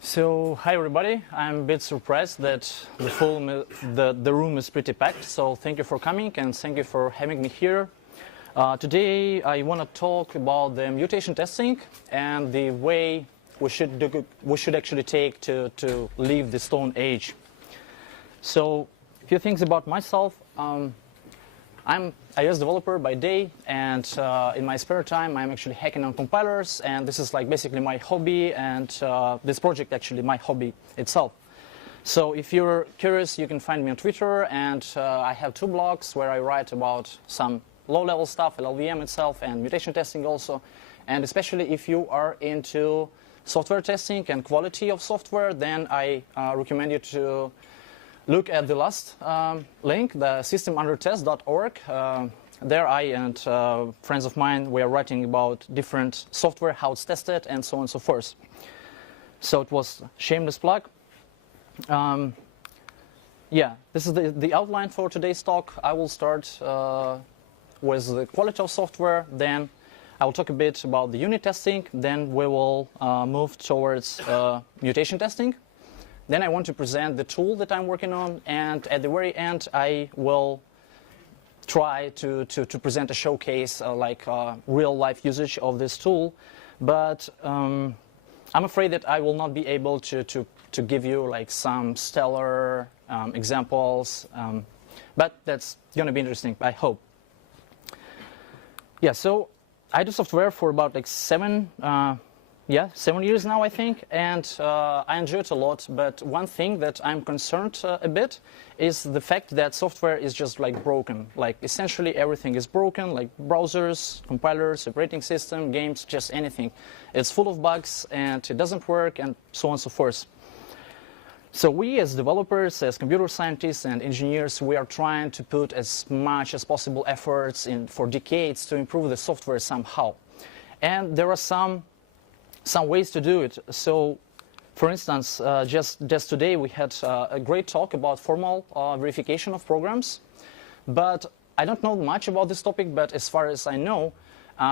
So, hi everybody. I'm a bit surprised that the room is pretty packed. So, thank you for coming and thank you for having me here. Today, I want to talk about the mutation testing and the way we should actually take to leave the Stone Age. So, a few things about myself. I'm a iOS developer by day, and in my spare time I'm actually hacking on compilers, and this is like basically my hobby, and this project actually my hobby itself. So if you're curious, you can find me on Twitter, and I have 2 blogs where I write about some low-level stuff, LLVM itself, and mutation testing also. And especially if you are into software testing and quality of software, then I recommend you to look at the last link, the system.test.org. There I and friends of mine, we are writing about different software, how it's tested, and so on and so forth. So it was a shameless plug. Yeah, this is the outline for today's talk. I will start with the quality of software, then I will talk a bit about the unit testing, then we will move towards mutation testing. Then I want to present the tool that I'm working on, and at the very end I will try to present a showcase, like real-life usage of this tool. But I'm afraid that I will not be able to give you like some stellar examples, but that's going to be interesting, I hope. Yeah, so I do software for about like 7 years now, I think, and I enjoy it a lot. But one thing that I'm concerned a bit is the fact that software is just like broken. Like essentially everything is broken, like browsers, compilers, operating system, games, just anything. It's full of bugs and it doesn't work, and so on and so forth. So we as developers, as computer scientists and engineers, we are trying to put as much as possible efforts in for decades to improve the software somehow. And there are some ways to do it. So, for instance, just today we had a great talk about formal verification of programs. But I don't know much about this topic, but as far as I know,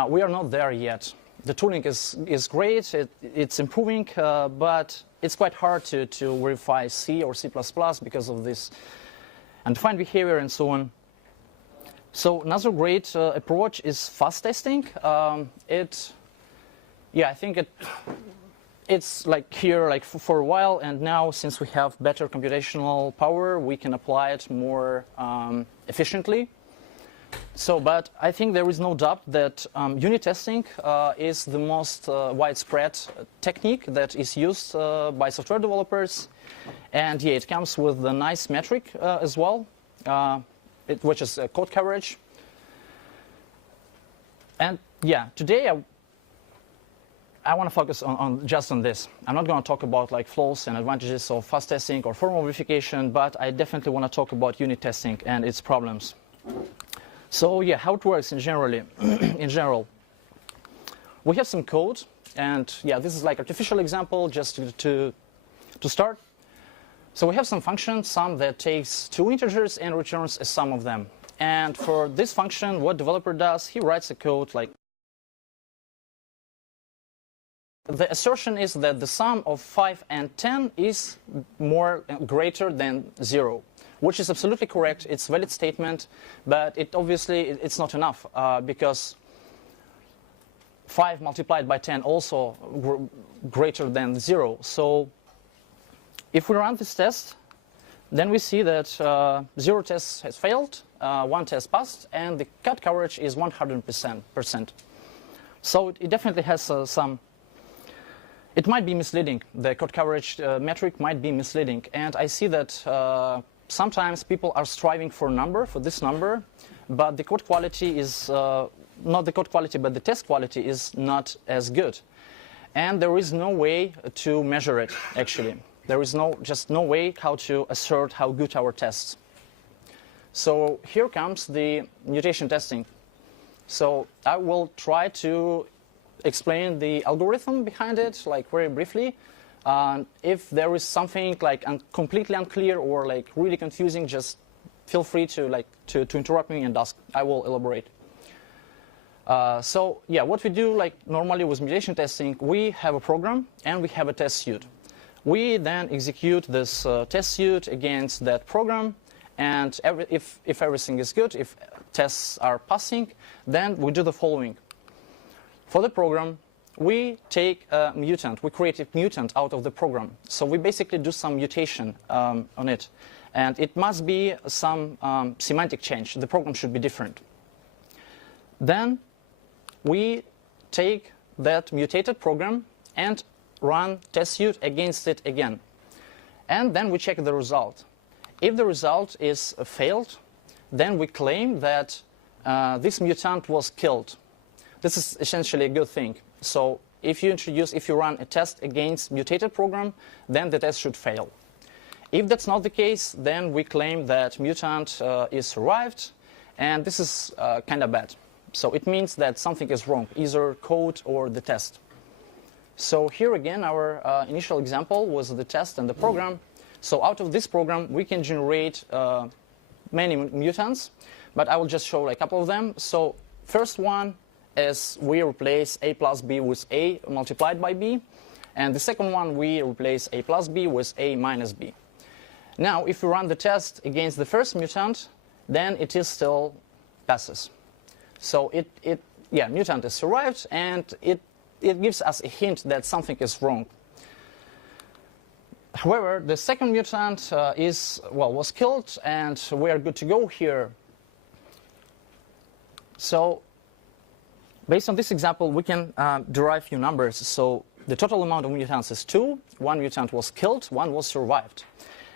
we are not there yet. The tooling is great, it's improving, but it's quite hard to verify C or C++ because of this undefined behavior and so on. So another great approach is fast testing. Yeah, I think it's like here like for a while, and now since we have better computational power, we can apply it more efficiently. So, but I think there is no doubt that unit testing is the most widespread technique that is used by software developers, and yeah, it comes with a nice metric as well, which is code coverage. And yeah, today I want to focus just on this. I'm not going to talk about like flaws and advantages of fast testing or formal verification, but I definitely want to talk about unit testing and its problems. So yeah, how it works in general. We have some code, and yeah, this is like artificial example just to start. So we have some function, sum, that takes 2 integers and returns a sum of them. And for this function, what developer does, he writes a code like the assertion is that the sum of 5 and 10 is greater than 0, which is absolutely correct. It's a valid statement, but it's not enough because 5 multiplied by 10 also greater than 0. So if we run this test, then we see that 0 test has failed, 1 test passed, and the cut coverage is 100%. So it definitely has some. It might be misleading. The code coverage metric might be misleading, and I see that sometimes people are striving for this number, but the code quality is not the code quality, but the test quality is not as good, and there is no way to measure it. Actually, there is just no way how to assert how good our tests. So here comes the mutation testing. So I will try to explain the algorithm behind it, like very briefly. If there is something like completely unclear or like really confusing, just feel free to interrupt me and ask. I will elaborate. So yeah, what we do like normally with mutation testing, we have a program and we have a test suite. We then execute this test suite against that program, and if everything is good, if tests are passing, then we do the following. For the program, we take a mutant, we create a mutant out of the program. So we basically do some mutation on it. And it must be some semantic change. The program should be different. Then we take that mutated program and run test suite against it again. And then we check the result. If the result is failed, then we claim that this mutant was killed. This is essentially a good thing. So if you run a test against mutated program, then the test should fail. If that's not the case, then we claim that mutant is survived, and this is kind of bad. So it means that something is wrong, either code or the test. So here again, our initial example was the test and the program. So out of this program, we can generate many mutants, but I will just show a couple of them. So first one is we replace a plus b with a multiplied by b. And the second one, we replace a plus b with a minus b. Now, if we run the test against the first mutant, then it is still passes. So mutant is survived, and it gives us a hint that something is wrong. However, the second mutant was killed, and we are good to go here. So based on this example, we can derive few numbers. So the total amount of mutants is 2. One mutant was killed, one was survived.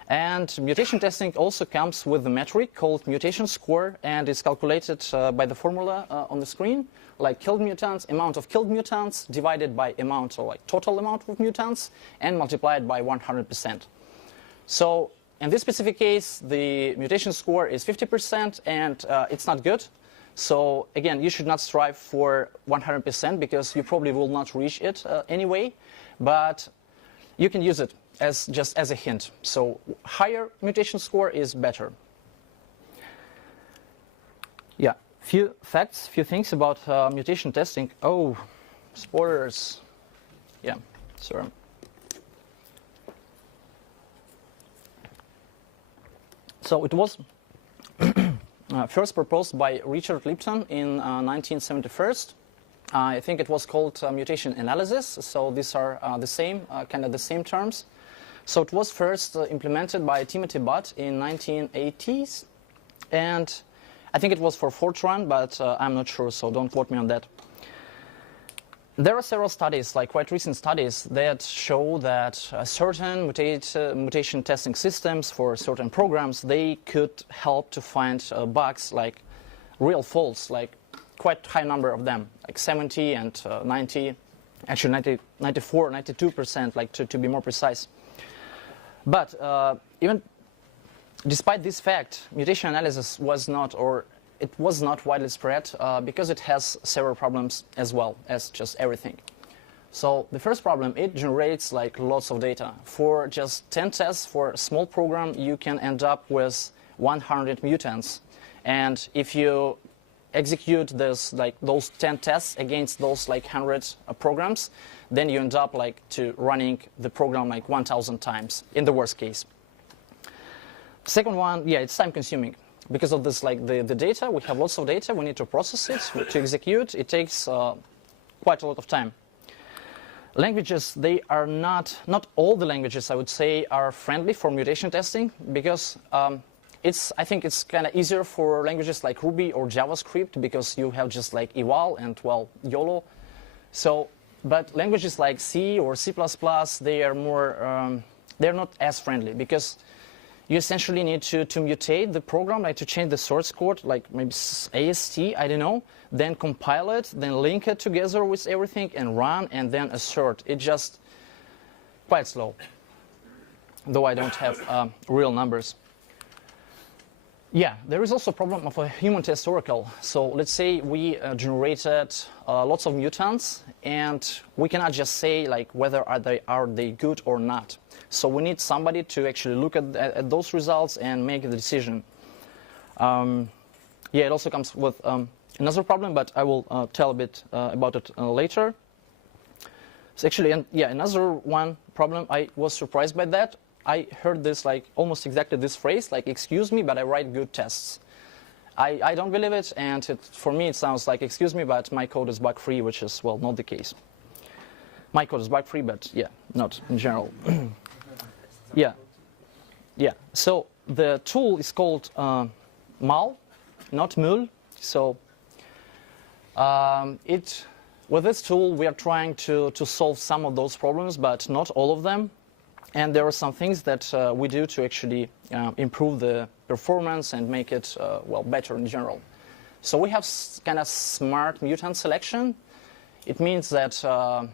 And mutation testing also comes with a metric called mutation score, and it's calculated by the formula on the screen, like killed mutants, amount of killed mutants divided by amount, or like total amount of mutants, and multiplied by 100%. So in this specific case, the mutation score is 50%, and it's not good. So again, you should not strive for 100% because you probably will not reach it anyway, but you can use it just as a hint. So higher mutation score is better. Yeah, few facts, few things about mutation testing. Oh, spoilers. Yeah, sorry. So it was first proposed by Richard Lipton in 1971. I think it was called mutation analysis. So these are the same, kind of the same terms. So it was first implemented by Timothy Butt in 1980s, and I think it was for Fortran, but I'm not sure, so don't quote me on that. There are several studies, like quite recent studies, that show that certain mutation testing systems for certain programs, they could help to find bugs, like real faults, like quite high number of them, like 70 and 90, actually 94, 92%, like to be more precise. But even despite this fact, mutation analysis was not widely spread because it has several problems as well as just everything. So the first problem, it generates like lots of data. For just 10 tests for a small program, you can end up with 100 mutants. And if you execute those 10 tests against those 100 programs, then you end up running the program 1,000 times in the worst case. Second one, yeah, it's time consuming because of this, the data. We have lots of data. We need to process it to execute. It takes quite a lot of time. Languages, they are not all the languages, I would say, are friendly for mutation testing because I think it's kind of easier for languages like Ruby or JavaScript because you have just eval and, well, YOLO. So, but languages like C or C++, they are more, they're not as friendly because you essentially need to mutate the program, to change the source code, maybe AST, I don't know, then compile it, then link it together with everything and run and then assert. It's just quite slow, though I don't have real numbers. Yeah, there is also a problem of a human test oracle. So let's say we generated lots of mutants, and we cannot just say whether are they good or not. So we need somebody to actually look at those results and make the decision. Yeah, it also comes with another problem, but I will tell a bit about it later. So actually, and yeah, another one problem, I was surprised by that. I heard this like almost exactly this phrase, like, excuse me, but I write good tests. I don't believe it, and for me it sounds like, excuse me, but my code is bug-free, which is, well, not the case. My code is bug-free, but yeah, not in general. Yeah. So the tool is called MAL, not MUL. So with this tool, we are trying to solve some of those problems, but not all of them. And there are some things that we do to actually improve the performance and make it well, better in general. So we have kind of smart mutant selection. It means that I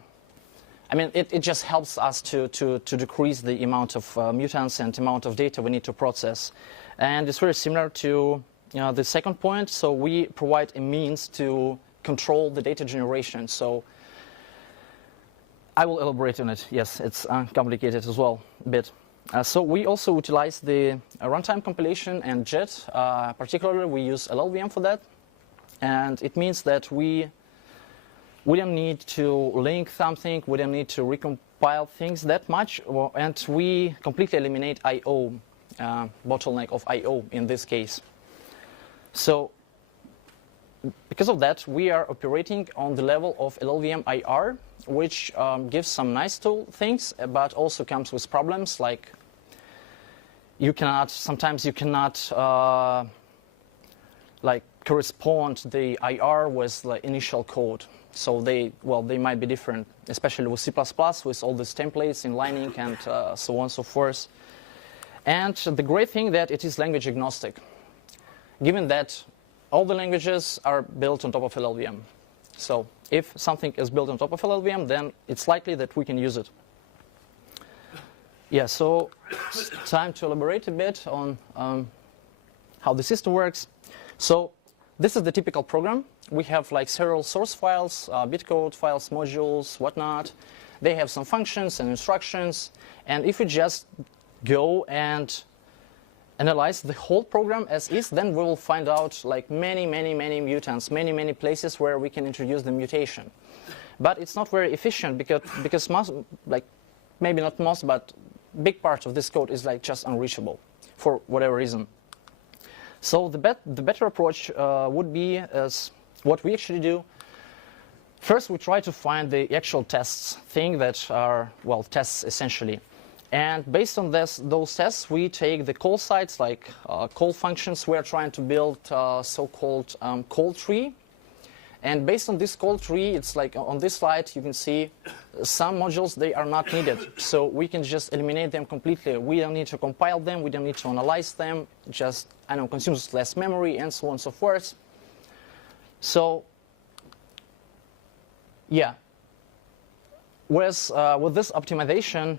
mean, it just helps us to decrease the amount of mutants and amount of data we need to process. And it's very similar to the second point. So we provide a means to control the data generation. So I will elaborate on it. Yes, it's complicated as well, a bit. So we also utilize the runtime compilation and JIT. Particularly, we use LLVM for that. And it means that we don't need to link something. We don't need to recompile things that much. And we completely eliminate I/O, bottleneck of I/O in this case. So because of that, we are operating on the level of LLVM IR, which gives some nice things, but also comes with problems like sometimes you cannot like correspond the IR with the initial code. So they might be different, especially with C++, with all these templates in lining and so on and so forth. And the great thing that it is language agnostic, given that all the languages are built on top of LLVM. So if something is built on top of LLVM, then it's likely that we can use it. Yeah, so it's time to elaborate a bit on how the system works. So this is the typical program. We have like several source files, bitcode files, modules, whatnot. They have some functions and instructions. And if we just go and analyze the whole program as is, then we will find out like many mutants, many places where we can introduce the mutation. But it's not very efficient because most, like maybe not most, but big part of this code is like just unreachable for whatever reason. So the better approach would be as what we actually do. First, we try to find the actual tests thing that are, well, tests essentially. And based on those tests, we take the call sites, like call functions. We are trying to build so-called call tree. And based on this call tree, it's like on this slide, you can see some modules, they are not needed. So we can just eliminate them completely. We don't need to compile them. We don't need to analyze them. Just, I don't know, consumes less memory and so on and so forth. So, yeah. Whereas with this optimization,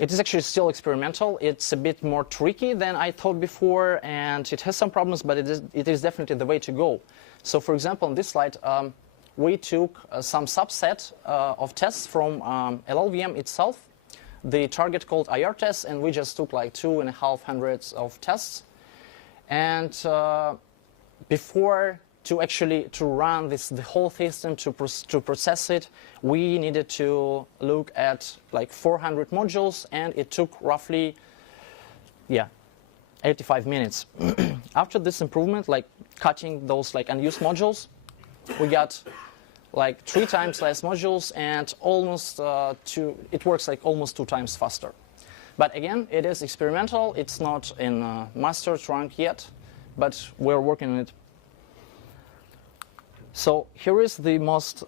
it is actually still experimental. It's a bit more tricky than I thought before, and it has some problems, but it is definitely the way to go. So for example, on this slide, we took some subset of tests from LLVM itself, the target called IR tests, and we just took like 250 of tests. And before to run the whole system, to process it, we needed to look at like 400 modules, and it took roughly, 85 minutes. After this improvement, like cutting those like unused modules, we got like 3 times less modules, and almost it works like almost 2 times faster. But again, it is experimental. It's not in master trunk yet, but we're working on it. So here is the most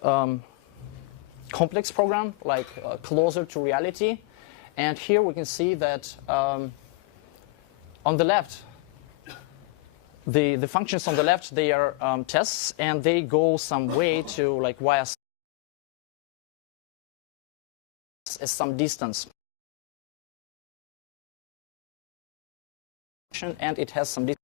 complex program, like closer to reality. And here we can see that on the left, the functions on the left, they are tests, and they go some way to like via some distance. And it has some distance.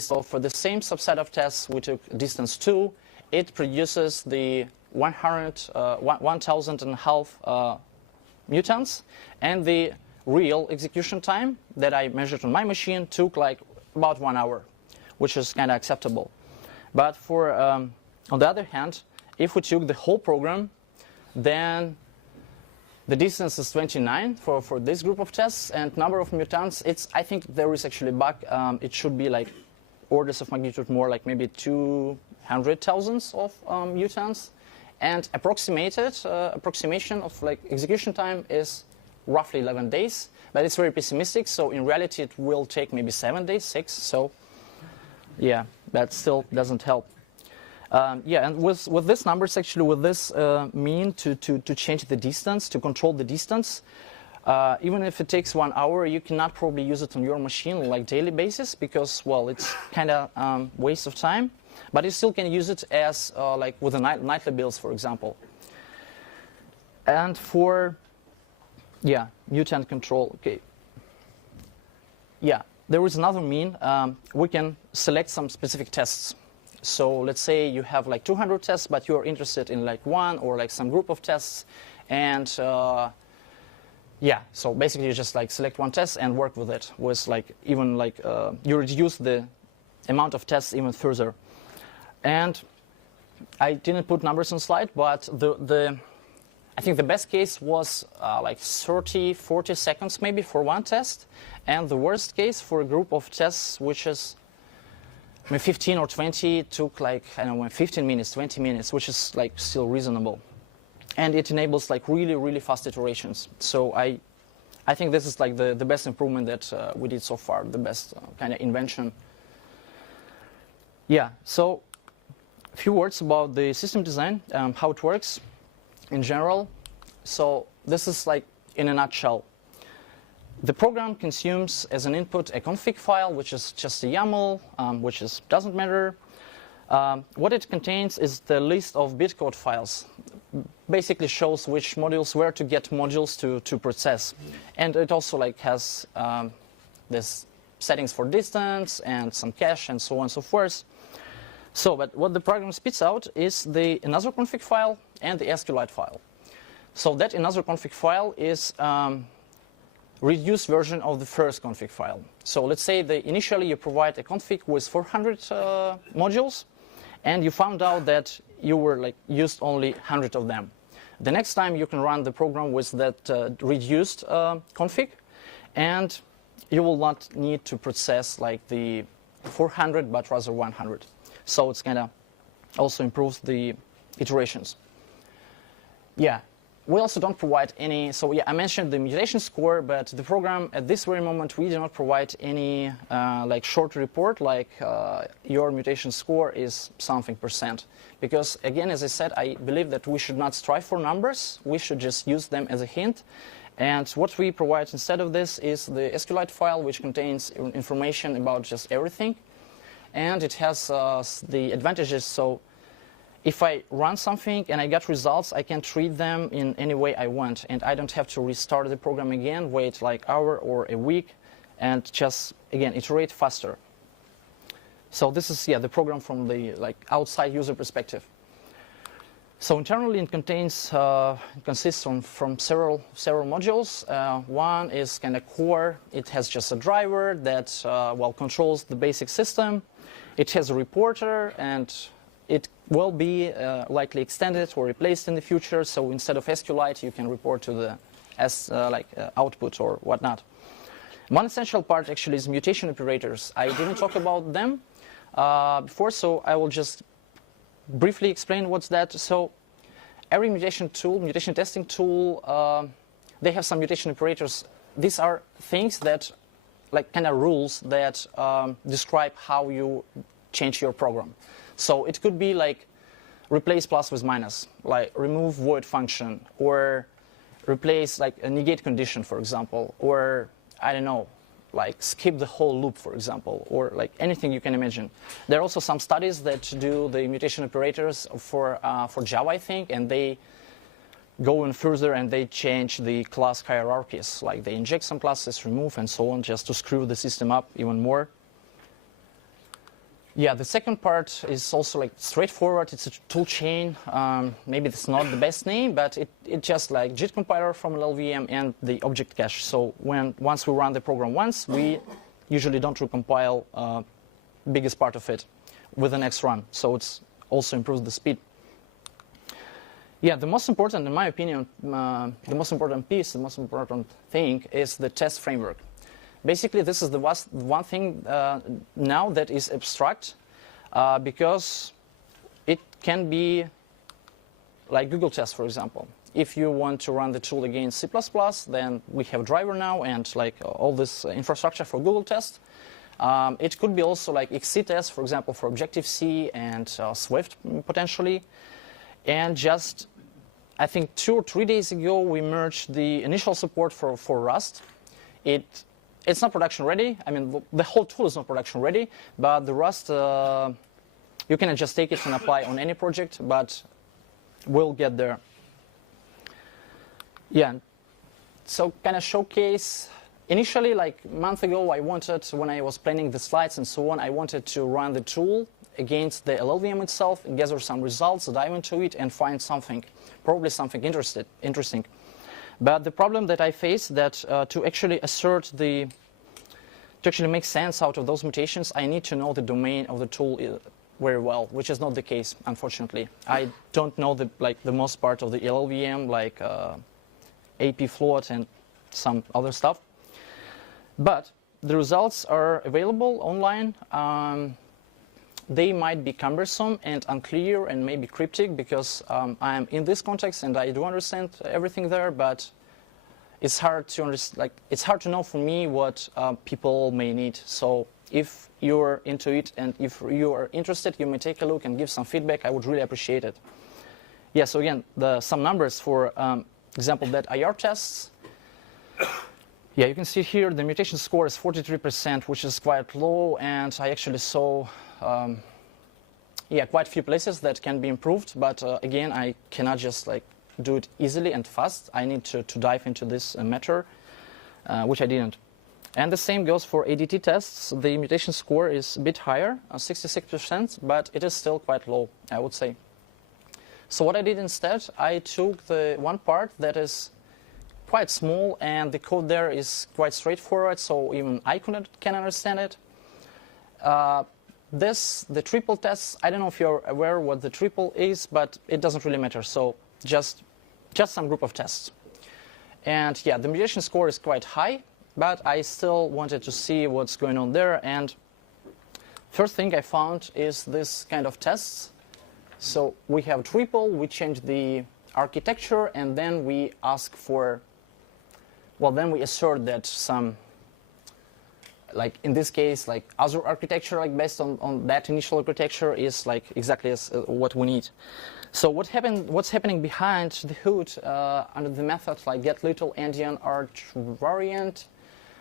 So for the same subset of tests, we took distance 2. It produces the 1,000.5 mutants, and the real execution time that I measured on my machine took like about 1 hour, which is kind of acceptable. But for, on the other hand, if we took the whole program, then the distance is 29 for this group of tests, and number of mutants, I think there is actually a bug. It should be like orders of magnitude more, like maybe 200,000 of mutants. And approximation of like execution time is roughly 11 days, but it's very pessimistic. So in reality, it will take maybe 7 days, 6. So yeah, that still doesn't help. Yeah, and with this numbers, actually, with this mean to change the distance, to control the distance, even if it takes 1 hour, you cannot probably use it on your machine on like daily basis because, well, it's kind of waste of time. But you still can use it as like with the nightly builds, for example. And for, yeah, mutant control, okay. Yeah, there is another mean. We can select some specific tests. So let's say you have like 200 tests, but you're interested in like one or like some group of tests. And yeah, so basically you just like select one test and work with it. With like even like you reduce the amount of tests even further. And I didn't put numbers on slide, but I think the best case was like 30, 40 seconds maybe for one test. And the worst case for a group of tests, which is maybe 15 or 20, took like, I don't know, 15 minutes, 20 minutes, which is like still reasonable. And it enables like really, really fast iterations. So I think this is like the best improvement that we did so far, the best kind of invention. Yeah, so a few words about the system design, how it works in general. So this is like in a nutshell. The program consumes as an input a config file, which is just a YAML, which doesn't matter. What it contains is the list of bitcode files. Basically shows which modules, where to get modules to process. And it also like has this settings for distance and some cache and so on and so forth. So, but what the program spits out is the another config file and the SQLite file. So that another config file is reduced version of the first config file. So let's say initially you provide a config with 400 modules, and you found out that you were like used only 100 of them. The next time you can run the program with that reduced config, and you will not need to process like the 400, but rather 100. So it's kind of also improves the iterations. Yeah, we also don't provide any, so yeah, I mentioned the mutation score, but the program at this very moment, we do not provide any like short report like your mutation score is something %. Because again, as I said, I believe that we should not strive for numbers. We should just use them as a hint. And what we provide instead of this is the SQLite file, which contains information about just everything. And it has the advantages. So if I run something and I get results, I can treat them in any way I want. And I don't have to restart the program again, wait like an hour or a week, and just, again, iterate faster. So this is, yeah, the program from the like outside user perspective. So internally it consists from several modules. One is kind of core. It has just a driver that well controls the basic system. It has a reporter, and it will be likely extended or replaced in the future. So instead of SQLite, you can report to the output or whatnot. One essential part actually is mutation operators. I didn't talk about them before, so I will just briefly explain what's that. So every mutation testing tool, they have some mutation operators. These are things that, like kind of rules that describe how you change your program. So it could be like replace plus with minus, like remove void function, or replace like a negate condition, for example, or I don't know, like skip the whole loop, for example, or like anything you can imagine. There are also some studies that do the mutation operators for Java, I think, and they go in further and they change the class hierarchies. Like they inject some classes, remove, and so on, just to screw the system up even more. Yeah, the second part is also like straightforward. It's a tool chain. Maybe it's not the best name, but it just like JIT compiler from LLVM and the object cache. So once we run the program once, we usually don't recompile biggest part of it with the next run. So it's also improves the speed. Yeah, the most important, in my opinion, the most important piece, the most important thing is the test framework. Basically, this is the one thing now that is abstract because it can be like Google Test, for example. If you want to run the tool against C++, then we have driver now and like all this infrastructure for Google Test. It could be also like XC test, for example, for Objective-C and Swift potentially. And just, I think 2 or 3 days ago, we merged the initial support for Rust. It's not production ready. I mean, the whole tool is not production ready, but the Rust, you can just take it and apply on any project, but we'll get there. Yeah, so kind of showcase. Initially, like a month ago, I wanted, when I was planning the slides and so on, I wanted to run the tool against the LLVM itself, gather some results, dive into it, and find something, probably something interesting. But the problem that I face that to actually make sense out of those mutations, I need to know the domain of the tool very well, which is not the case, unfortunately. I don't know the most part of the LLVM, like AP float and some other stuff. But the results are available online. They might be cumbersome and unclear and maybe cryptic because I'm in this context and I do understand everything there, but it's hard to understand. It's hard to know for me what people may need. So if you're into it and if you are interested, you may take a look and give some feedback. I would really appreciate it. Yeah. So again, some numbers for example that IR tests. Yeah, you can see here the mutation score is 43%, which is quite low, and I actually saw quite a few places that can be improved, but again, I cannot just do it easily and fast. I need to dive into this matter, which I didn't. And the same goes for ADT tests. The mutation score is a bit higher, 66%, but it is still quite low, I would say. So what I did instead, I took the one part that is quite small, and the code there is quite straightforward, so even I can understand it. The triple tests, I don't know if you're aware what the triple is, but it doesn't really matter. So just some group of tests. And yeah, the mutation score is quite high, but I still wanted to see what's going on there. And first thing I found is this kind of tests. So we have triple, we change the architecture, and then we ask for, well, then we assert that some, like in this case, like other architecture, like based on that initial architecture is like exactly as what we need. So what's happening behind the hood under the method like get little endian arch variant,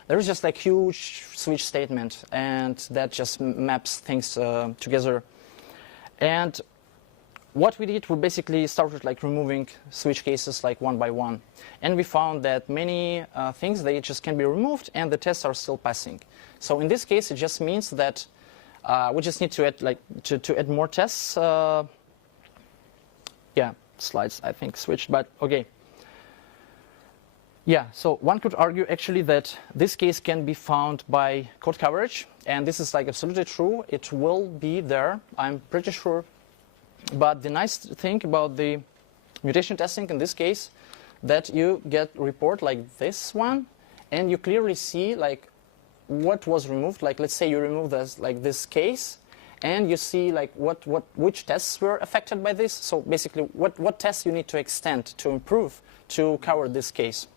there is just like huge switch statement, and that just maps things together. And what we did, we basically started like removing switch cases like one by one, and we found that many things they just can be removed and the tests are still passing. So in this case, it just means that we just need to add to add more tests. Yeah, slides I think switched, but okay. Yeah, so one could argue actually that this case can be found by code coverage, and this is like absolutely true. It will be there, I'm pretty sure. But the nice thing about the mutation testing in this case, that you get a report like this one, and you clearly see like what was removed. Like let's say you remove this case, and you see like which tests were affected by this. So basically, what tests you need to extend to improve to cover this case.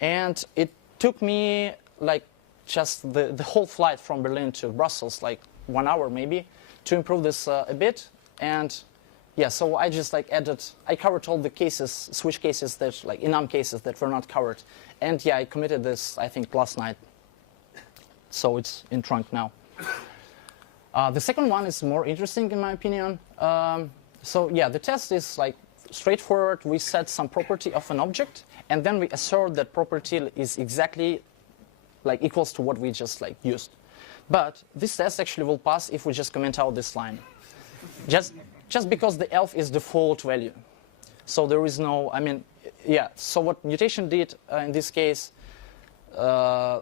And it took me like just the whole flight from Berlin to Brussels, like 1 hour maybe, to improve this a bit. And yeah, so I just like I covered all the cases, switch cases that like enum cases that were not covered. And yeah, I committed this I think last night. So it's in trunk now. The second one is more interesting in my opinion. So yeah, the test is like straightforward. We set some property of an object, and then we assert that property is exactly like equals to what we just like used. But this test actually will pass if we just comment out this line. Just because the elf is default value. So there is no, I mean, yeah, so what mutation did in this case,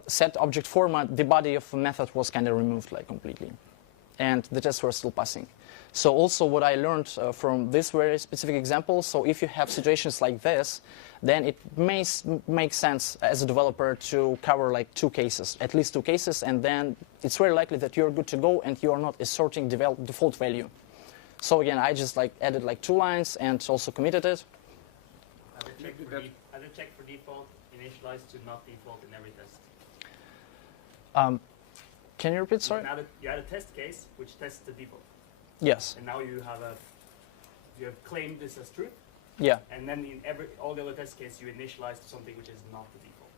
set object format, the body of the method was kind of removed like completely, and the tests were still passing. So also what I learned from this very specific example, so if you have situations like this, then it may make sense as a developer to cover like two cases, at least two cases, and then it's very likely that you're good to go and you are not asserting default value. So again, I just like added like 2 lines and also committed it. Add a check for default, initialize to not default in every test. Can you repeat, sorry? You had a test case which tests the default. Yes. And now you have claimed this as truth. Yeah. And then in all the other test cases, you initialize to something which is not the default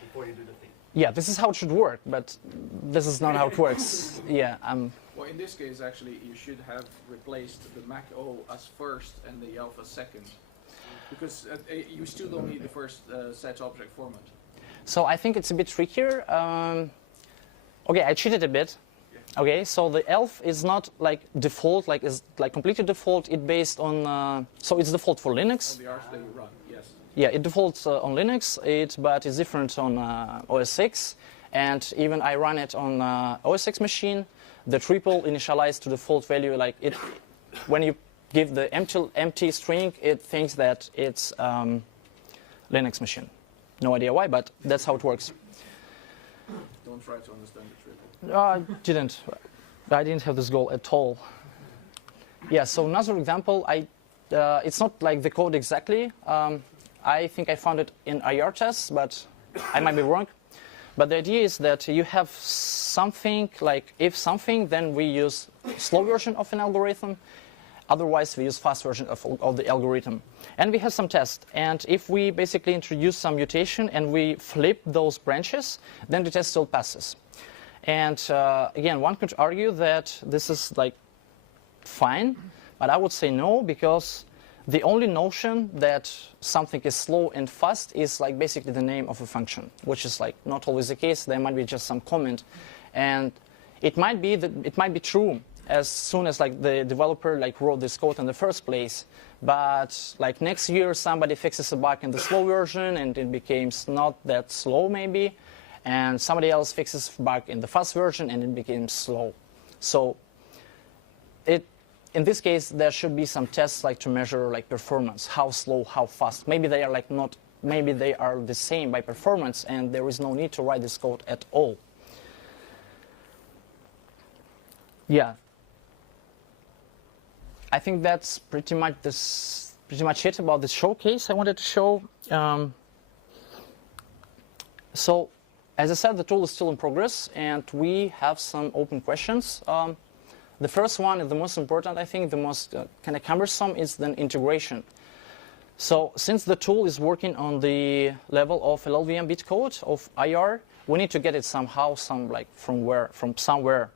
before you do the thing. Yeah, this is how it should work, but this is not how it works. Yeah. Well, in this case, actually, you should have replaced the Mac O as first and the alpha second, because you still don't need the first set object format. So I think it's a bit trickier. Okay, I cheated a bit. Okay, so the elf is not like default, like is like completely default. It's based on so it's default for Linux. On the arch that you run, yes. Yeah, it defaults on Linux, but it's different on OS X, and even I run it on OS X machine. The triple initialized to default value, like it, when you give the empty string, it thinks that it's Linux machine. No idea why, but that's how it works. Don't try to understand the triple. I didn't have this goal at all. Yeah, so another example, it's not like the code exactly. I think I found it in IR tests, but I might be wrong. But the idea is that you have something like if something, then we use slow version of an algorithm. Otherwise, we use fast version of the algorithm. And we have some tests. And if we basically introduce some mutation and we flip those branches, then the test still passes. And again, one could argue that this is like fine, but I would say no, because the only notion that something is slow and fast is like basically the name of a function, which is like not always the case. There might be just some comment, and it might be true as soon as like the developer like wrote this code in the first place. But like next year, somebody fixes a bug in the slow version, and it becomes not that slow maybe. And somebody else fixes bug in the fast version and it becomes slow. So in this case, there should be some tests like to measure like performance, how slow, how fast. Maybe they are like not, maybe they are the same by performance and there is no need to write this code at all. Yeah. I think that's pretty much it about this showcase I wanted to show. So, as I said, the tool is still in progress, and we have some open questions. The first one, and the most important, I think, the most kind of cumbersome, is the integration. So, since the tool is working on the level of LLVM bitcode of IR, we need to get it somehow, from somewhere.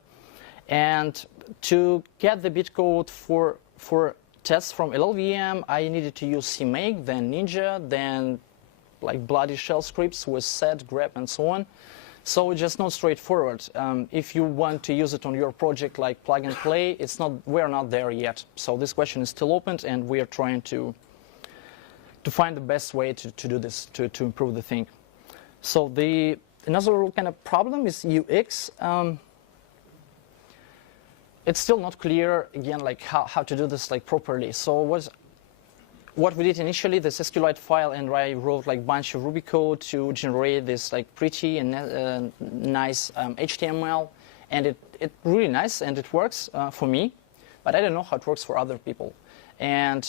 And to get the bitcode for tests from LLVM, I needed to use CMake, then Ninja, then like bloody shell scripts with set, grep, and so on. So it's just not straightforward. If you want to use it on your project like plug and play, we're not there yet. So this question is still open, and we are trying to find the best way to do this, to improve the thing. So another kind of problem is UX. It's still not clear, again, like how to do this like properly. So what we did initially, this SQLite file, and I wrote like bunch of Ruby code to generate this like pretty and nice HTML, and it really nice and it works for me, but I don't know how it works for other people. And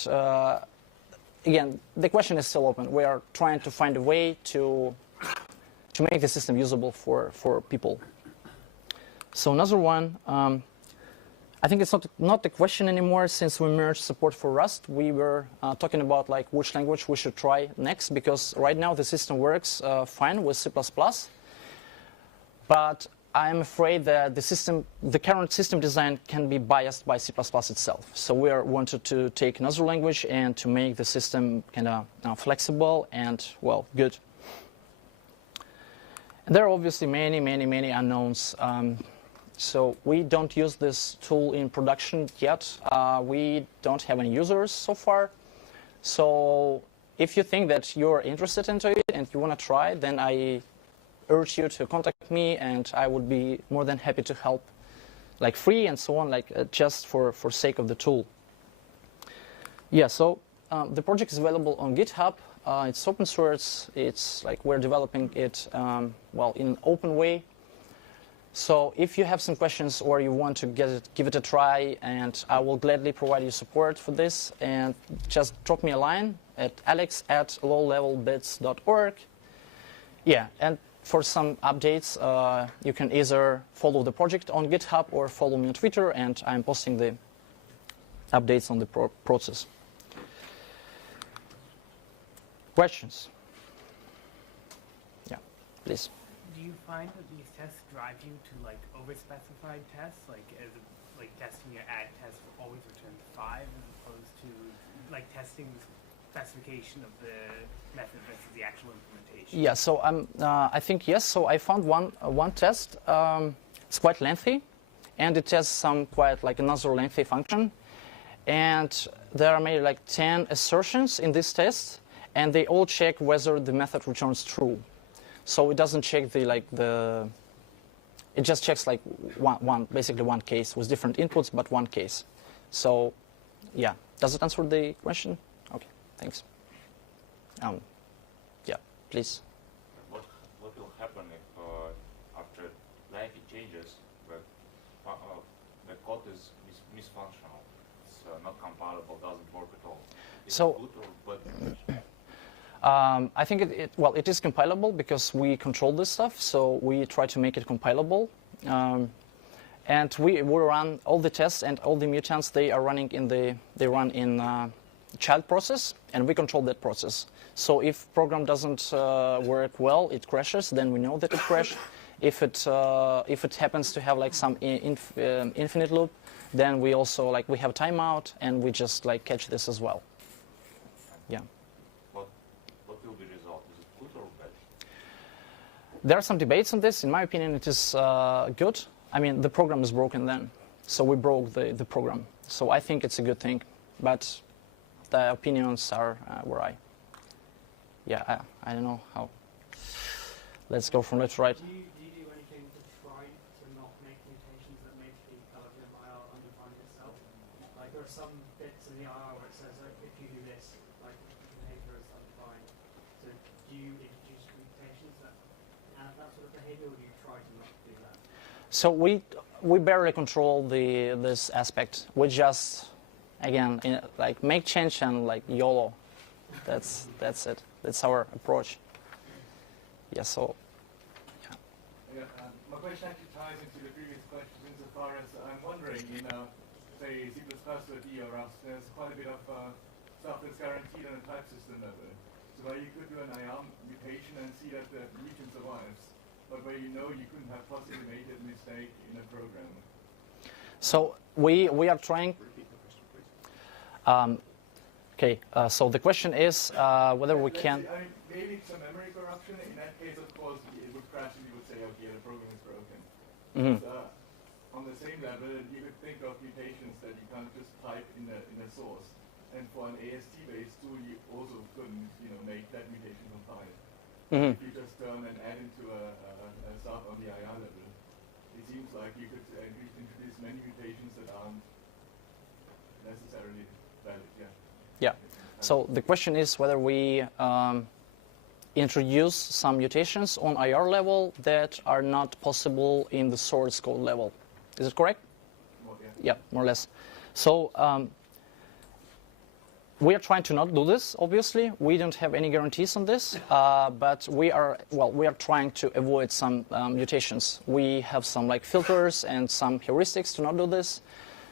again, the question is still open. We are trying to find a way to make the system usable for people. So another one. I think it's not the question anymore since we merged support for Rust. We were talking about like which language we should try next, because right now the system works fine with C++, but I'm afraid that the current system design can be biased by C++ itself. So we wanted to take another language and to make the system kind of flexible and, well, good. And there are obviously many unknowns. So we don't use this tool in production yet. We don't have any users so far. So if you think that you're interested into it and you want to try, then I urge you to contact me, and I would be more than happy to help, like free and so on, like just for sake of the tool. Yeah, so the project is available on GitHub. It's open source. It's like we're developing it well in an open way. So if you have some questions or you want to give it a try, and I will gladly provide you support for this, and just drop me a line at alex@lowlevelbits.org. Yeah, and for some updates, you can either follow the project on GitHub or follow me on Twitter, and I'm posting the updates on the process. Questions? Yeah, please. Do you find that these tests drive you to like over-specified tests, like testing your ag test will always return 5 as opposed to like testing the specification of the method versus the actual implementation? Yeah, so I think yes. So I found one test. It's quite lengthy, and it tests some quite like another lengthy function, and there are maybe like 10 assertions in this test, and they all check whether the method returns true. So it doesn't check it just checks like basically one case with different inputs, but one case. So yeah, does it answer the question? Okay, thanks. Yeah, please. What will happen if after lengthy changes the code is misfunctional? It's not compilable, doesn't work at all. Is So it good or bad? I think it is compilable because we control this stuff, so we try to make it compilable. And we run all the tests and all the mutants. They run in child process, and we control that process. So if program doesn't work well, it crashes. Then we know that it crashed. If it happens to have like some infinite loop, then we also we have timeout, and we just like catch this as well. Yeah. What will be the result? Is it good or bad? There are some debates on this. In my opinion, it is good. I mean, the program is broken then, so we broke the program. So I think it's a good thing, but the opinions are where I don't know how. Let's go from left to right. Do you do anything to try to not make mutations that make the LFMIR undefined itself? Like there are some bits in the IR where it says like, if you do this, like the behavior is undefined. So do you introduce mutations that have that sort of behavior, or do you try to not do that? So we barely control this aspect. We just make change and like YOLO. That's it. That's our approach. Yeah. So. Yeah, my question actually ties into the previous question insofar as I'm wondering, in say C++ or D or Rust, there's quite a bit of stuff that's guaranteed on a type system level. So where you could do an IR mutation and see that the mutant survives, but where you couldn't have possibly made a mistake in a program. So we are trying. Okay. So the question is whether we can. I mean, maybe some memory corruption. In that case, of course, it would crash and you would say, okay, the program is broken. Mm-hmm. But, on the same level, you could think of mutations that you can't just type in the source. And for an AST-based tool, you also couldn't, make that mutation compile. Mm-hmm. If you just turn and add into a sub on the IR level, it seems like you could introduce many mutations that aren't necessarily valid. Yeah. So the question is whether we introduce some mutations on IR level that are not possible in the source code level. Is it correct? Well, Yeah, more or less. So we are trying to not do this, obviously. We don't have any guarantees on this, but we are trying to avoid some mutations. We have some filters and some heuristics to not do this.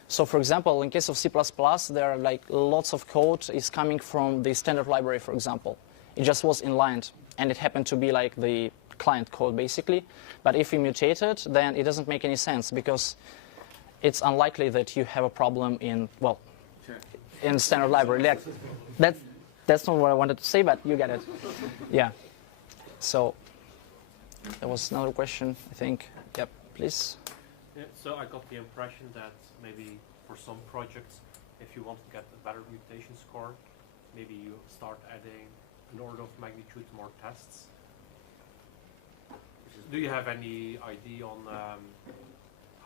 So for example, in case of C++, there are lots of code is coming from the standard library, for example. It just was inlined, and it happened to be the client code, basically. But if you mutate it, then it doesn't make any sense, because it's unlikely that you have a problem in standard library. That's not what I wanted to say, but you get it. Yeah. So there was another question, I think. Yep, please. Yeah, so I got the impression that maybe for some projects, if you want to get a better mutation score, maybe you start adding an order of magnitude more tests. Is Do you have any idea on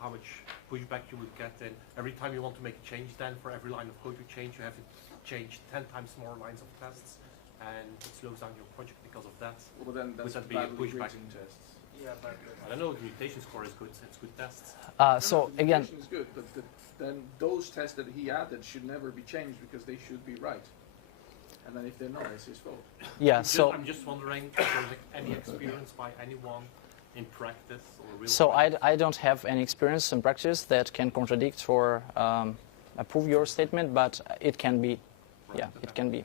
how much pushback you would get in every time you want to make a change? Then for every line of code you change, you have to change 10 times more lines of tests, and it slows down your project because of that. Well, then Would that's that be a badly pushback? written tests. Yeah, but I don't know. The mutation score is good. It's good tests. So The again, mutation is good, but then those tests that he added should never be changed because they should be right. And then if they're not, it's his fault. yeah. So I'm just wondering if there's any experience by anyone in practice or real So practice. I don't have any experience in practice that can contradict or approve your statement, but it can be. Right, Yeah, okay. it can be.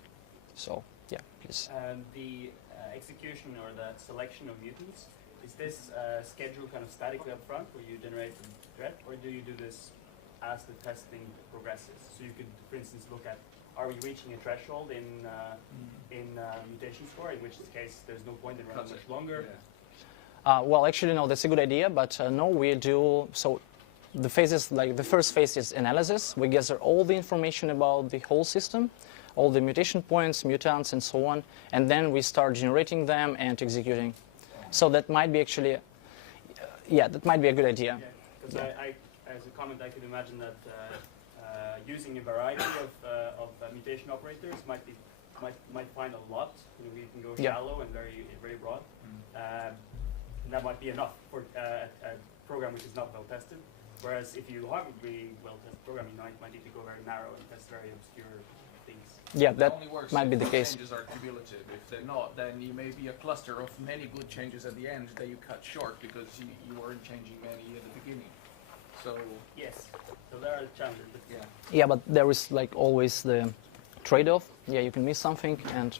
So yeah, please. the execution or the selection of mutants, is this scheduled kind of statically up front where you generate a thread, or do you do this as the testing progresses? So you could, for instance, look at, are we reaching a threshold in mutation score, in which case there's no point in running Cut much it. longer. Yeah. Well, actually, no, that's a good idea, but no, we do. So the phases, like the first phase is analysis. We gather all the information about the whole system, all the mutation points, mutants, and so on, and then we start generating them and executing. So that might be actually, yeah, that might be a good idea. Because I, as a comment, I could imagine that using a variety of mutation operators might find a lot. You know, we can go Yeah. shallow and very broad. And that might be enough for a program which is not well tested. Whereas if you have a really well tested program, you might need to go very narrow and test very obscure things. Yeah, That that only works might if be the case. changes are cumulative. If they're not, then you may be a cluster of many good changes at the end that you cut short because you weren't changing many at the beginning. So Yes. So there are challenges. But yeah. Yeah, but there is like always the trade-off. Yeah, you can miss something, and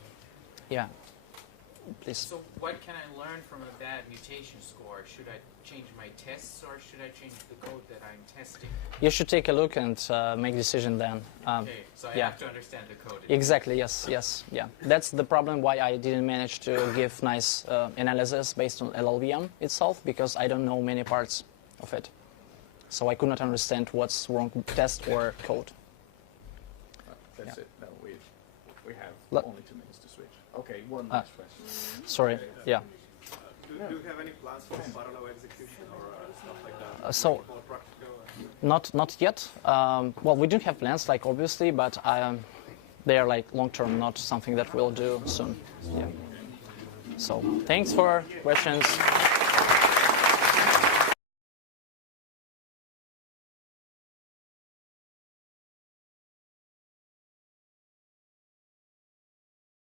yeah, please. So what can I learn from a bad mutation score? Should I change my tests or should I change the code that I'm testing? You should take a look and make decision then. Okay, so I yeah. have to understand the code. Exactly. Yes. Yes. Yeah. That's the problem. Why I didn't manage to give nice analysis based on LLVM itself, because I don't know many parts of it, so I could not understand what's wrong with test or code. That's Yeah. it. No, we have Let- only 2 minutes to switch. Okay, one Ah. last question. Sorry. Yeah. Do you have any plans for parallel execution or stuff like that? So For practical? not yet. Well, we do have plans, like obviously, but they are like long term, not something that we'll do soon. Yeah. So thanks for questions.